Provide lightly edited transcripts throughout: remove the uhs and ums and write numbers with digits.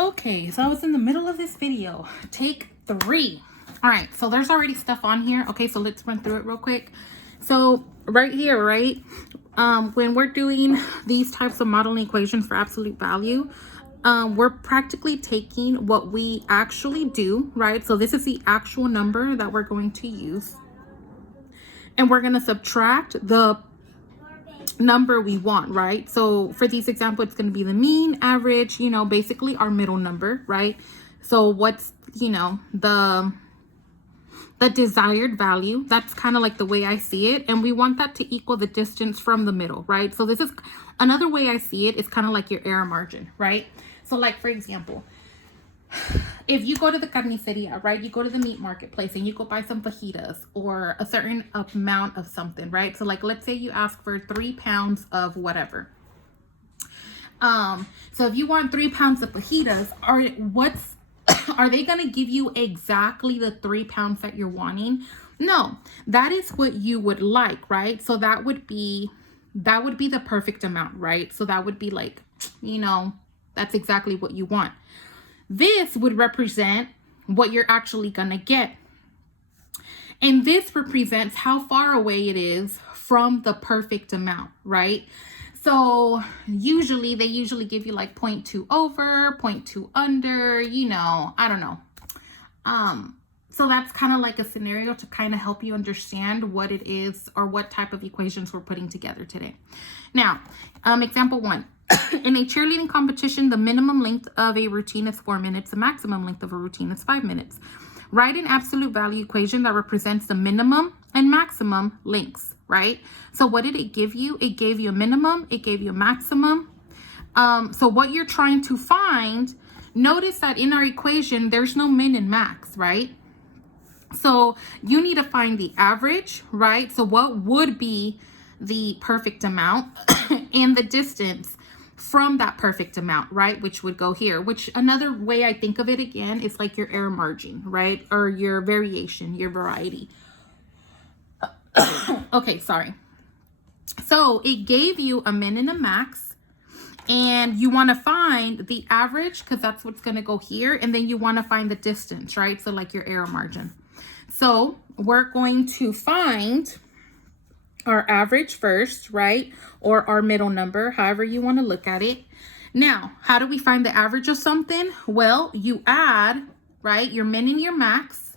Okay, so I was in the middle of this video. Take 3. All right, so there's already stuff on here. Okay, so let's run through it real quick. So right here, right, when we're doing these types of modeling equations for absolute value, we're practically taking what we actually do, right? So this is the actual number that we're going to use. And we're going to subtract the number we want, right? So for these examples, it's going to be the mean, average, basically our middle number, right? So what's, the desired value. That's kind of like the way I see it. And we want that to equal the distance from the middle, right? So this is another way I see it. It's kind of like your error margin, right? So like, for example, if you go to the carniceria, right, you go to the meat marketplace and you go buy some fajitas or a certain amount of something, right? So like, let's say you ask for 3 pounds of whatever. So if you want 3 pounds of fajitas, are they going to give you exactly the 3 pounds that you're wanting? No, that is what you would like, right? So that would be the perfect amount, right? So that would be like, that's exactly what you want. This would represent what you're actually going to get. And this represents how far away it is from the perfect amount, right? So they usually give you like 0.2 over, 0.2 under, I don't know. So that's kind of like a scenario to kind of help you understand what it is or what type of equations we're putting together today. Now, example 1. In a cheerleading competition, the minimum length of a routine is 4 minutes. The maximum length of a routine is 5 minutes. Write an absolute value equation that represents the minimum and maximum lengths, right? So what did it give you? It gave you a minimum. It gave you a maximum. So what you're trying to find, notice that in our equation, there's no min and max, right? So you need to find the average, right? So what would be the perfect amount and the distance from that perfect amount, right? Which would go here, which another way I think of it again is like your error margin, right? Or your variation, your variety. Okay, sorry. So it gave you a min and a max, and you want to find the average because that's what's going to go here. And then you want to find the distance, right? So like your error margin. So we're going to find our average first, right? Or our middle number, however you want to look at it. Now, how do we find the average of something? Well, you add, right, your min and your max,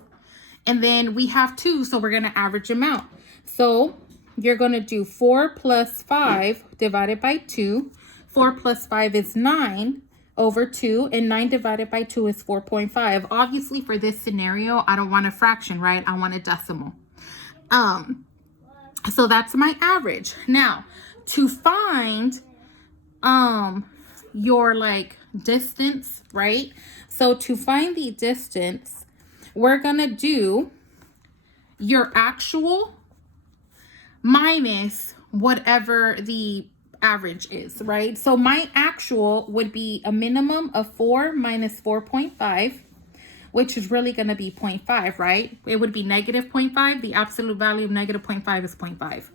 and then we have 2, so we're going to average them out. So you're going to do 4 plus 5 divided by 2. 4 plus 5 is 9 over 2, and 9 divided by 2 is 4.5. Obviously, for this scenario, I don't want a fraction, right? I want a decimal. So that's my average. Now, to find your like distance, right? So to find the distance, we're going to do your actual minus whatever the average is, right? So my actual would be a minimum of 4 minus 4.5. which is really going to be 0.5, right? It would be negative 0.5. The absolute value of negative 0.5 is 0.5.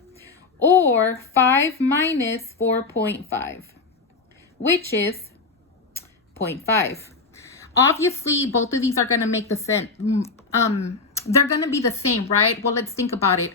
Or 5 minus 4.5, which is 0.5. Obviously, both of these are going to make the same. They're going to be the same, right? Well, let's think about it.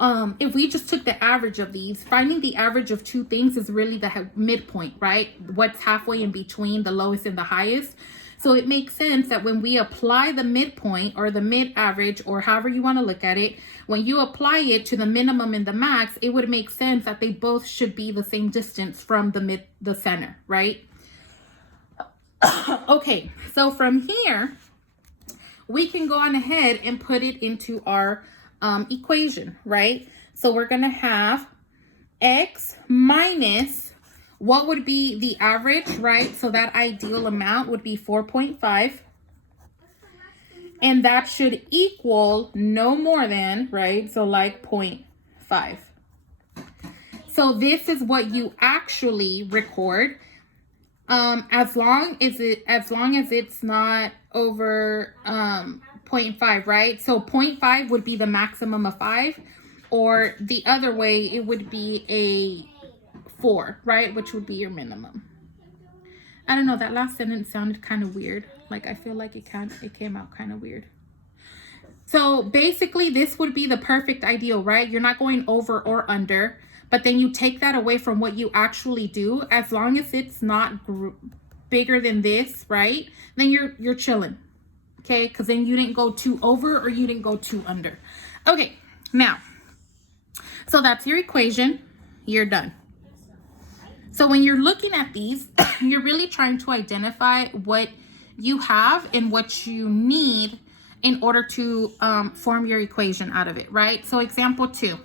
If we just took the average of these, finding the average of two things is really the midpoint, right? What's halfway in between the lowest and the highest. So it makes sense that when we apply the midpoint or the mid average or however you want to look at it, when you apply it to the minimum and the max, it would make sense that they both should be the same distance from the center, right? Okay, so from here, we can go on ahead and put it into our equation, right? So we're going to have x minus what would be the average, right? So that ideal amount would be 4.5. And that should equal no more than, right? So like 0.5. So this is what you actually record. As long as it's not over 0.5, right? So 0.5 would be the maximum of 5, or the other way, it would be a 4, right? Which would be your minimum. I don't know, that last sentence sounded kind of weird. Like I feel like it came out kind of weird. So basically this would be the perfect ideal, right? You're not going over or under, but then you take that away from what you actually do. As long as it's not bigger than this, right? Then you're chilling. Okay, because then you didn't go too over or you didn't go too under. Okay, now, so that's your equation. You're done. So when you're looking at these, you're really trying to identify what you have and what you need in order to form your equation out of it, right? So example 2,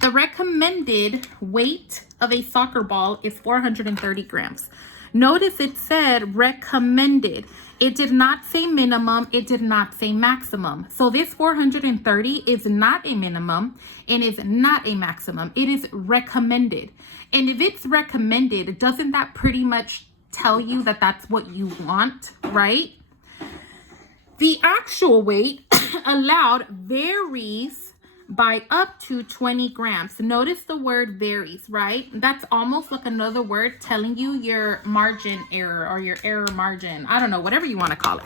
the recommended weight of a soccer ball is 430 grams. Notice it said recommended. It did not say minimum. It did not say maximum. So this 430 is not a minimum and is not a maximum. It is recommended. And if it's recommended, doesn't that pretty much tell you that that's what you want, right? The actual weight allowed varies by up to 20 grams. Notice the word varies, right? That's almost like another word telling you your margin error or your error margin. I don't know, whatever you want to call it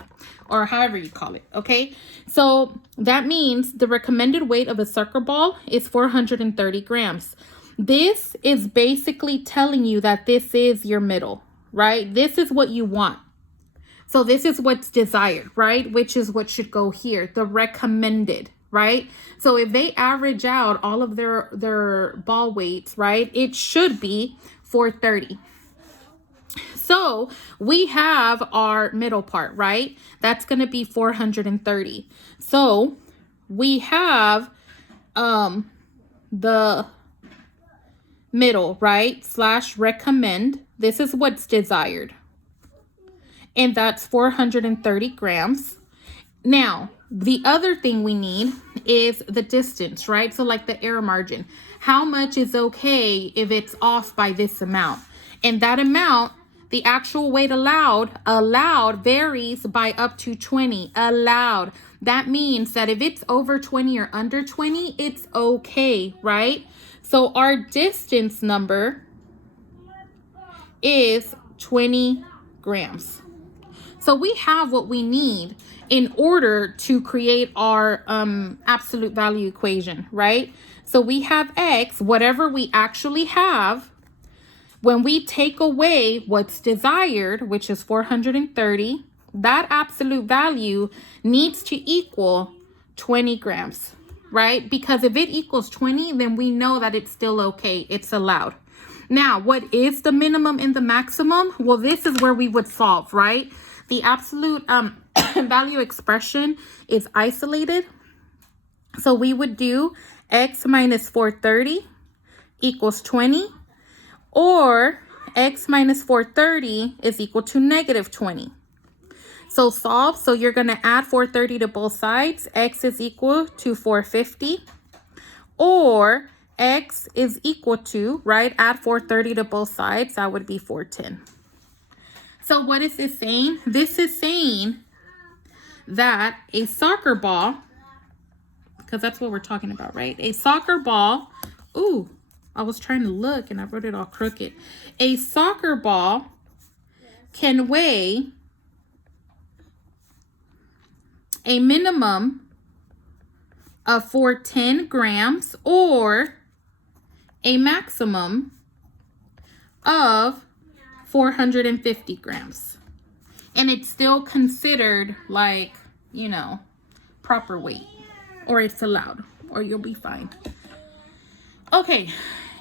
or however you call it, okay? So that means the recommended weight of a soccer ball is 430 grams. This is basically telling you that this is your middle, right? This is what you want. So this is what's desired, right? Which is what should go here, the recommended, right? So if they average out all of their ball weights, right, it should be 430. So we have our middle part, right? That's going to be 430. So we have the middle, right, slash recommend. This is what's desired. And that's 430 grams. Now, the other thing we need is the distance, right? So like the error margin. How much is okay if it's off by this amount? And that amount, the actual weight allowed varies by up to 20. Allowed. That means that if it's over 20 or under 20, it's okay, right? So our distance number is 20 grams. So we have what we need in order to create our absolute value equation, right? So we have X, whatever we actually have, when we take away what's desired, which is 430, that absolute value needs to equal 20 grams, right? Because if it equals 20, then we know that it's still okay. It's allowed. Now, what is the minimum and the maximum? Well, this is where we would solve, right? The absolute value expression is isolated. So we would do X minus 430 equals 20, or X minus 430 is equal to negative 20. So solve. So you're going to add 430 to both sides. X is equal to 450, or X is equal to, right, add 430 to both sides. That would be 410. So what is this saying? This is saying that a soccer ball, because that's what we're talking about, right? A soccer ball, ooh, I was trying to look and I wrote it all crooked. A soccer ball can weigh a minimum of 410 grams or a maximum of 450 grams. And it's still considered like, you know, proper weight, or it's allowed, or you'll be fine. Okay,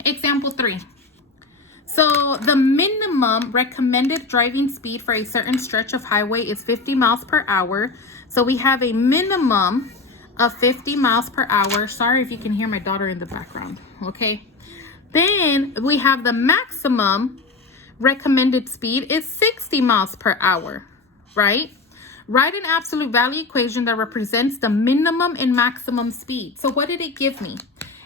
example 3. So the minimum recommended driving speed for a certain stretch of highway is 50 miles per hour. So we have a minimum of 50 miles per hour. Sorry if you can hear my daughter in the background, okay? Then we have the maximum recommended speed is 60 miles per hour, right? Write an absolute value equation that represents the minimum and maximum speed. So what did it give me?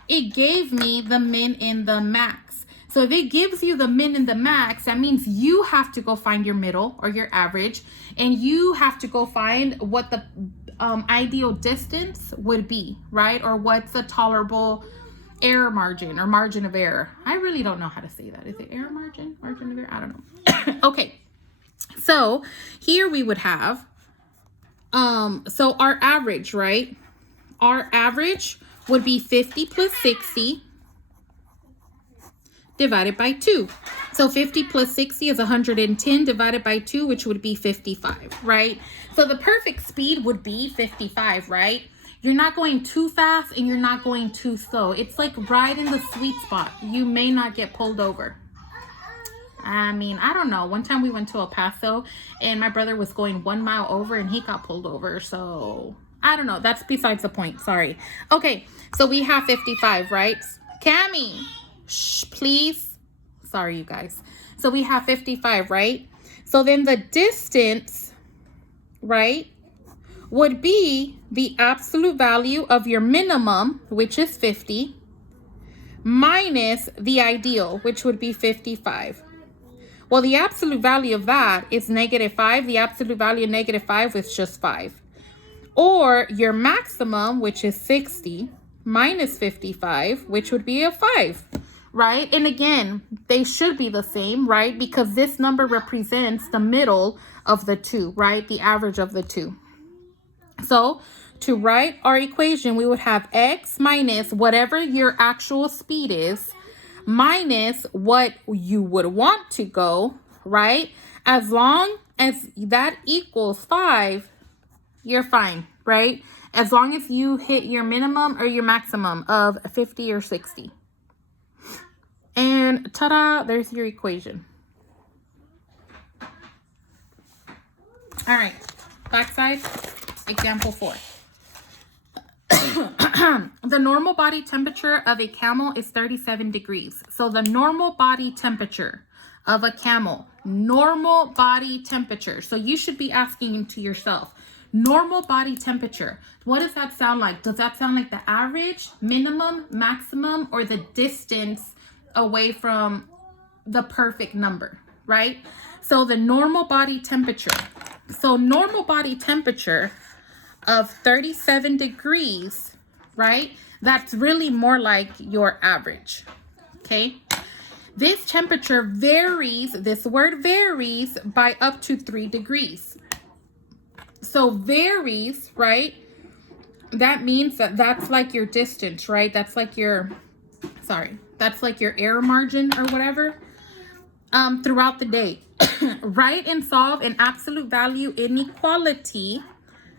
It gave me the min and the max. So if it gives you the min and the max, that means you have to go find your middle or your average, and you have to go find what the ideal distance would be, right? Or what's a tolerable error margin or margin of error. I really don't know how to say that. Is it error margin? Margin of error? I don't know. Okay. So here we would have, so our average, right? Our average would be 50 plus 60 divided by 2. So 50 plus 60 is 110 divided by 2, which would be 55, right? So the perfect speed would be 55, right? You're not going too fast and you're not going too slow. It's like right in the sweet spot. You may not get pulled over. I mean, I don't know. One time we went to El Paso and my brother was going 1 mile over and he got pulled over. So I don't know. That's besides the point. Sorry. Okay. So we have 55, right? Cammy, shh, please. Sorry, you guys. So we have 55, right? So then the distance, right, would be the absolute value of your minimum, which is 50, minus the ideal, which would be 55. Well, the absolute value of that is -5. The absolute value of -5 is just 5. Or your maximum, which is 60, minus 55, which would be a 5, right? And again, they should be the same, right? Because this number represents the middle of the two, right? The average of the two. So to write our equation, we would have x minus whatever your actual speed is, minus what you would want to go, right? As long as that equals 5, you're fine, right? As long as you hit your minimum or your maximum of 50 or 60. And ta-da, there's your equation. All right, backside, example 4. The normal body temperature of a camel is 37 degrees. So the normal body temperature of a camel, normal body temperature. So you should be asking to yourself, normal body temperature, what does that sound like? Does that sound like the average, minimum, maximum, or the distance away from the perfect number, right? So the normal body temperature. So normal body temperature of 37 degrees, right? That's really more like your average, okay? This temperature varies, this word varies by up to 3 degrees. So varies, right? That means that that's like your distance, right? That's like your, that's like your error margin or whatever throughout the day. Write and solve an absolute value inequality,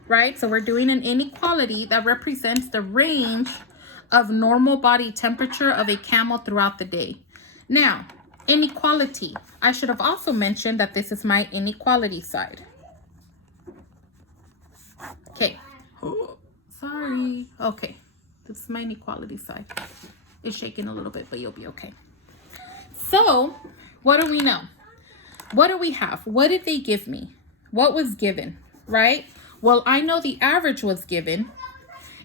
right? So we're doing an inequality that represents the range of normal body temperature of a camel throughout the day. Now, inequality. I should have also mentioned that this is my inequality side. Okay. Sorry. Okay. This is my inequality side. It's shaking a little bit, but you'll be okay. So, what do we know? What do we have? What did they give me? What was given, right? Well, I know the average was given,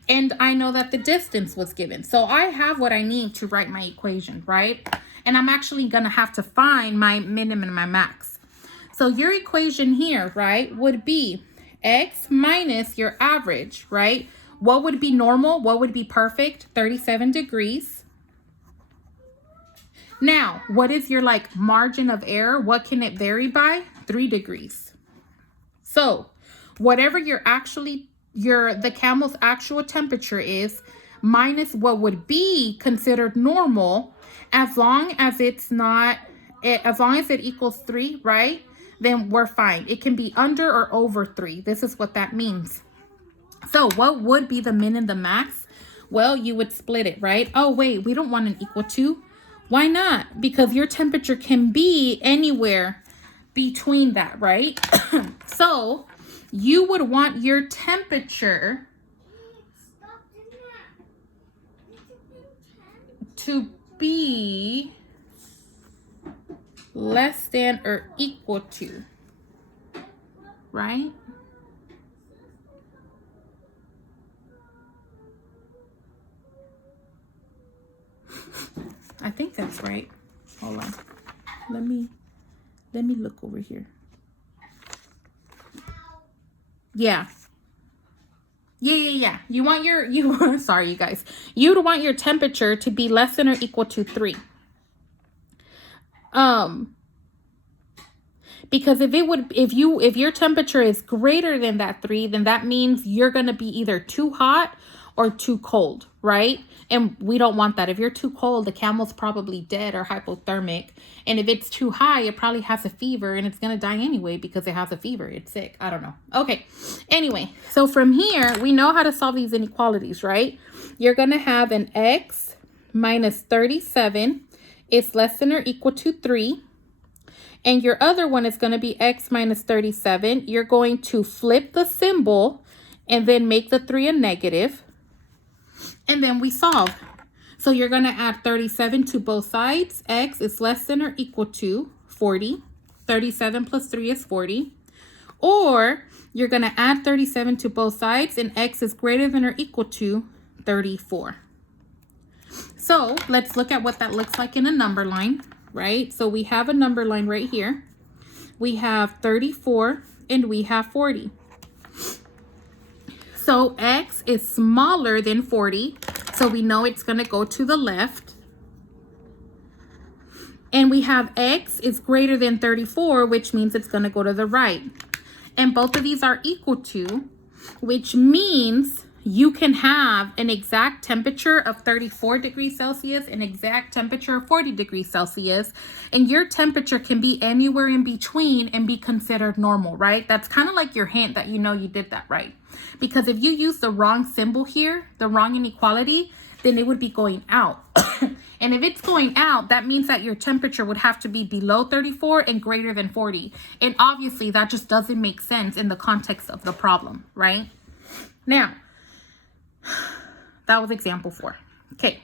and I know that the distance was given. So I have what I need to write my equation, right? And I'm actually going to have to find my minimum and my max. So your equation here, right, would be x minus your average, right? What would be normal? What would be perfect? 37 degrees. Now, what is your like margin of error? What can it vary by? 3 degrees. So whatever your the camel's actual temperature is minus what would be considered normal, as long as it's not, as long as it equals 3, right? Then we're fine. It can be under or over 3. This is what that means. So what would be the min and the max? Well, you would split it, right? Oh, wait, we don't want an equal to. Why not? Because your temperature can be anywhere between that, right? So you would want your temperature to be less than or equal to, right? I think that's right. Hold on. Let me look over here. Yeah. You want your, sorry, you guys. You'd want your temperature to be less than or equal to 3. Because if your temperature is greater than that 3, then that means you're going to be either too hot or too cold, right? And we don't want that. If you're too cold, the camel's probably dead or hypothermic. And if it's too high, it probably has a fever and it's going to die anyway because it has a fever. It's sick. I don't know. Okay. Anyway, so from here, we know how to solve these inequalities, right? You're going to have an x minus 37 is less than or equal to 3. And your other one is going to be x minus 37. You're going to flip the symbol and then make the 3 a negative. And then we solve. So you're going to add 37 to both sides. X is less than or equal to 40. 37 plus 3 is 40. Or you're going to add 37 to both sides, and x is greater than or equal to 34. So let's look at what that looks like in a number line, right? So we have a number line right here. We have 34 and we have 40. So x is smaller than 40. So we know it's going to go to the left. And we have x is greater than 34, which means it's going to go to the right. And both of these are equal to, which means you can have an exact temperature of 34 degrees Celsius, an exact temperature of 40 degrees Celsius, and your temperature can be anywhere in between and be considered normal, right? That's kind of like your hint that you know you did that right. Because if you use the wrong symbol here, the wrong inequality, then it would be going out. And if it's going out, that means that your temperature would have to be below 34 and greater than 40. And obviously that just doesn't make sense in the context of the problem, right? Now, that was example 4. Okay.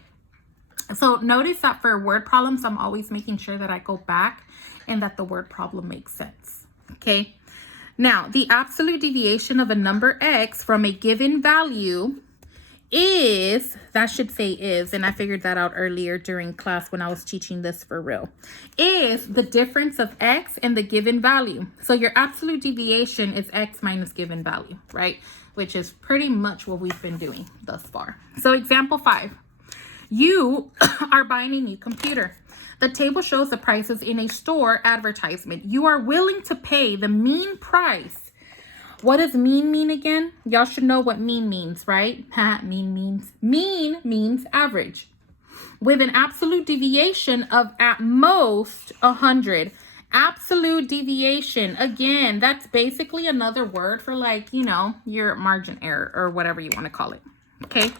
So notice that for word problems, I'm always making sure that I go back and that the word problem makes sense. Okay. Now, the absolute deviation of a number x from a given value is, that should say is, and I figured that out earlier during class when I was teaching this for real, is the difference of x and the given value. So your absolute deviation is x minus given value, right? Which is pretty much what we've been doing thus far. So example 5, you are buying a new computer. The table shows the prices in a store advertisement. You are willing to pay the mean price. What does mean mean again? Y'all should know what mean means, right? Mean means average. With an absolute deviation of at most 100. Absolute deviation, again, that's basically another word for, like, you know, your margin error or whatever you want to call it. Okay.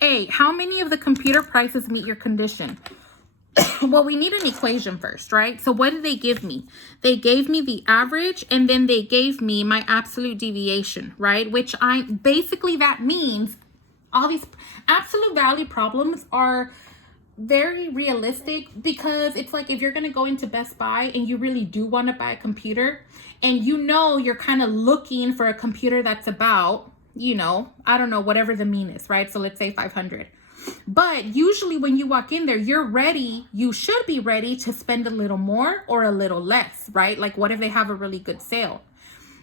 A, how many of the computer prices meet your condition? Well, we need an equation first, right? So what did they give me? They gave me the average, and then they gave me my absolute deviation, right? Which basically that means all these absolute value problems are very realistic, because it's like if you're going to go into Best Buy and you really do want to buy a computer, and you know you're kind of looking for a computer that's about, you know, I don't know, whatever the mean is, right? So let's say 500. But usually when you walk in there, you're ready, you should be ready to spend a little more or a little less, right? Like, what if they have a really good sale?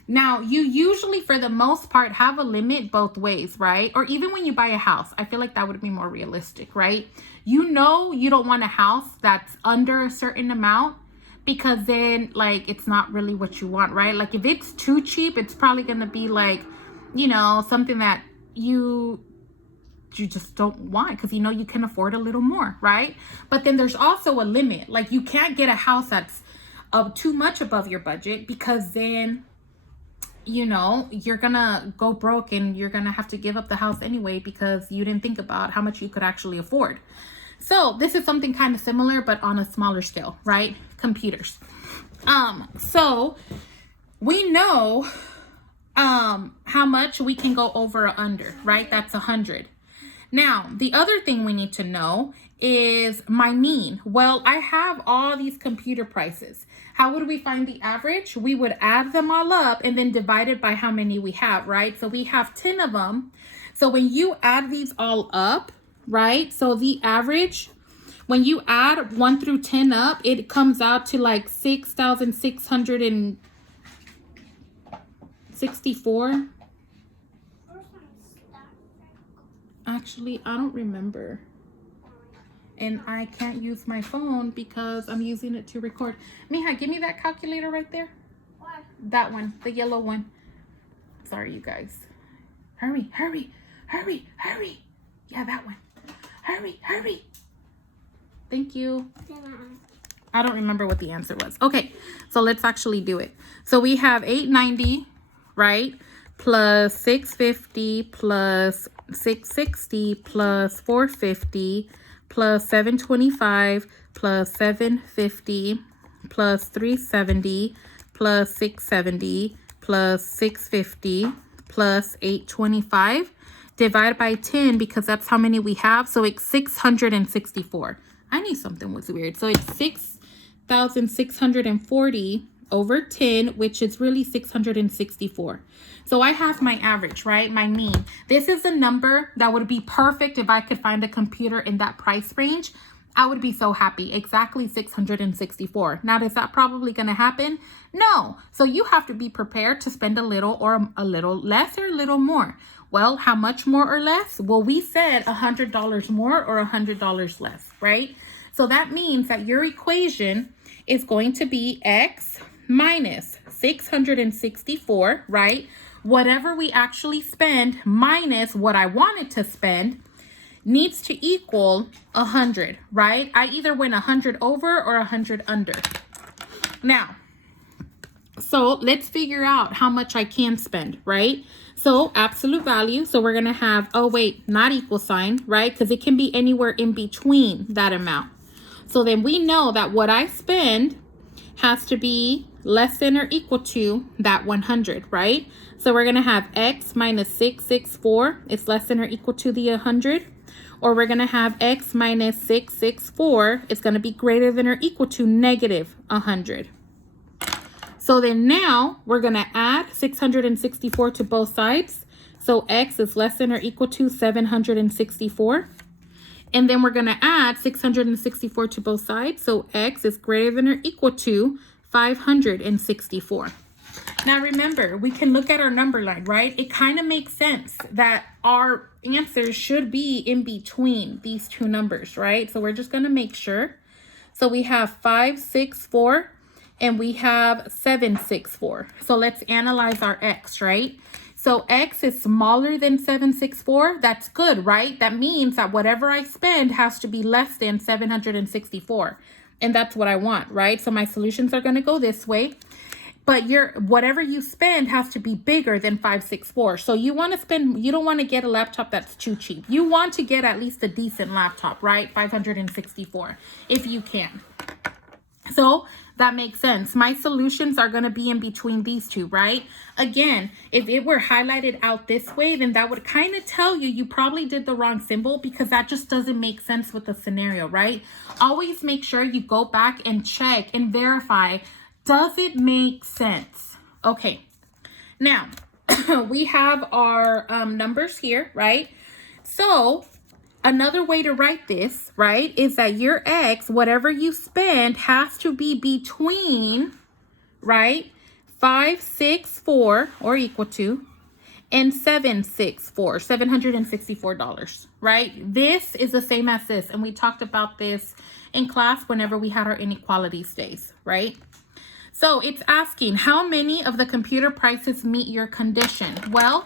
Now, you usually, for the most part, have a limit both ways, right? Or even when you buy a house, I feel like that would be more realistic, right? You know, you don't want a house that's under a certain amount, because then, like, it's not really what you want, right? Like, if it's too cheap, it's probably going to be like, you know, something that you just don't want, because you know you can afford a little more, right? But then there's also a limit. Like, you can't get a house that's too much above your budget, because then, you know, you're gonna go broke and you're gonna have to give up the house anyway because you didn't think about how much you could actually afford. So this is something kind of similar, but on a smaller scale, right? Computers. So we know how much we can go over or under, right? That's 100. Now, the other thing we need to know is my mean. Well, I have all these computer prices. How would we find the average? We would add them all up and then divide it by how many we have, right? So we have 10 of them. So when you add these all up, right? So the average, when you add 1 through 10 up, it comes out to like 6,664. Actually, I don't remember. and I can't use my phone because I'm using it to record. Mija, give me that calculator right there. What? That one, the yellow one. Sorry, you guys. Hurry, hurry, hurry, hurry. Yeah, that one. Hurry, hurry. Thank you. I don't remember what the answer was. Okay, so let's actually do it. So we have 890, right? Plus 650 plus 660 plus 450 plus 725 plus 750 plus 370 plus 670 plus 650 plus 825 divided by 10 because that's how many we have. So it's 664. I knew something was weird. So it's 6,640 over 10, which is really 664. So I have my average, right? My mean. This is a number that would be perfect if I could find a computer in that price range. I would be so happy. Exactly 664. Now, is that probably going to happen? No. So you have to be prepared to spend a little or a little less or a little more. Well, how much more or less? Well, we said $100 more or $100 less, right? So that means that your equation is going to be X minus 664, right? Whatever we actually spend minus what I wanted to spend needs to equal 100, right? I either went 100 over or 100 under. Now, so let's figure out how much I can spend, right? So absolute value. So we're going to have, oh wait, not equal sign, right? Because it can be anywhere in between that amount. So then we know that what I spend has to be less than or equal to that 100, right? So we're going to have X minus 664. It's less than or equal to the 100. Or we're going to have X minus 664. It's going to be greater than or equal to negative 100. So then now we're going to add 664 to both sides. So X is less than or equal to 764. And then we're going to add 664 to both sides. So X is greater than or equal to 564. Now remember, we can look at our number line, right? It kind of makes sense that our answers should be in between these two numbers, right? So we're just going to make sure. So we have 564 and we have 764. So let's analyze our X, right? So X is smaller than 764. That's good, right? That means that whatever I spend has to be less than 764. And that's what I want, right? So my solutions are going to go this way. But whatever you spend has to be bigger than 564. So you want to spend, you don't want to get a laptop that's too cheap. You want to get at least a decent laptop, right? 564 if you can. So that makes sense. My solutions are going to be in between these two, right? Again, if it were highlighted out this way, then that would kind of tell you probably did the wrong symbol because that just doesn't make sense with the scenario, right? Always make sure you go back and check and verify. Does it make sense? Okay. Now, we have our numbers here, right? So another way to write this, right, is that your X, whatever you spend, has to be between, right, 564 or equal to, and 764, $764, right? This is the same as this, and we talked about this in class whenever we had our inequalities days, right? So it's asking how many of the computer prices meet your condition. Well,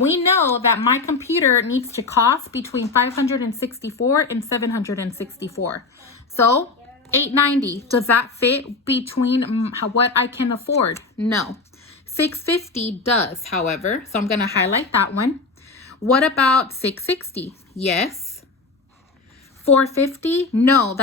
we know that my computer needs to cost between 564 and 764. So 890, does that fit between what I can afford? No. 650 does, however. So I'm going to highlight that one. What about 660? Yes. 450? No,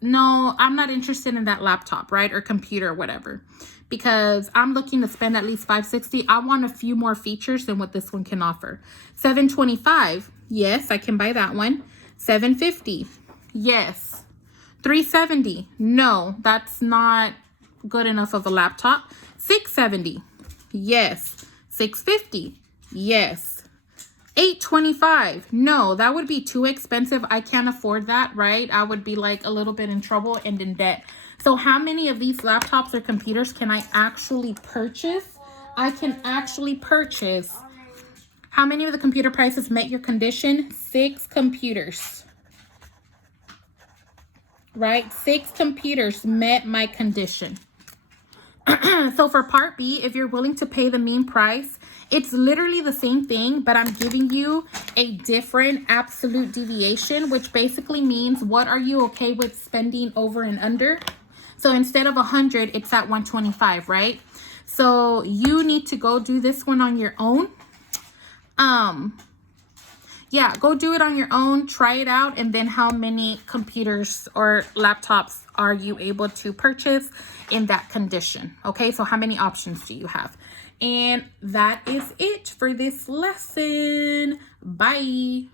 no, I'm not interested in that laptop, right? Or computer or whatever, because I'm looking to spend at least 560. I want a few more features than what this one can offer. 725. Yes, I can buy that one. 750. Yes. 370. No, that's not good enough of a laptop. 670. Yes. 650. Yes. 825. No, that would be too expensive. I can't afford that, right? I would be like a little bit in trouble and in debt. So how many of these laptops or computers can I actually purchase? I can actually purchase. How many of the computer prices met your condition? 6 computers. right? 6 computers met my condition. So for part B, if you're willing to pay the mean price, it's literally the same thing, but I'm giving you a different absolute deviation, which basically means what are you okay with spending over and under. So instead of 100, it's at 125, right? So you need to go do this one on your own. Yeah, go do it on your own, try it out, and then how many computers or laptops are you able to purchase in that condition? Okay, so how many options do you have? And that is it for this lesson. Bye.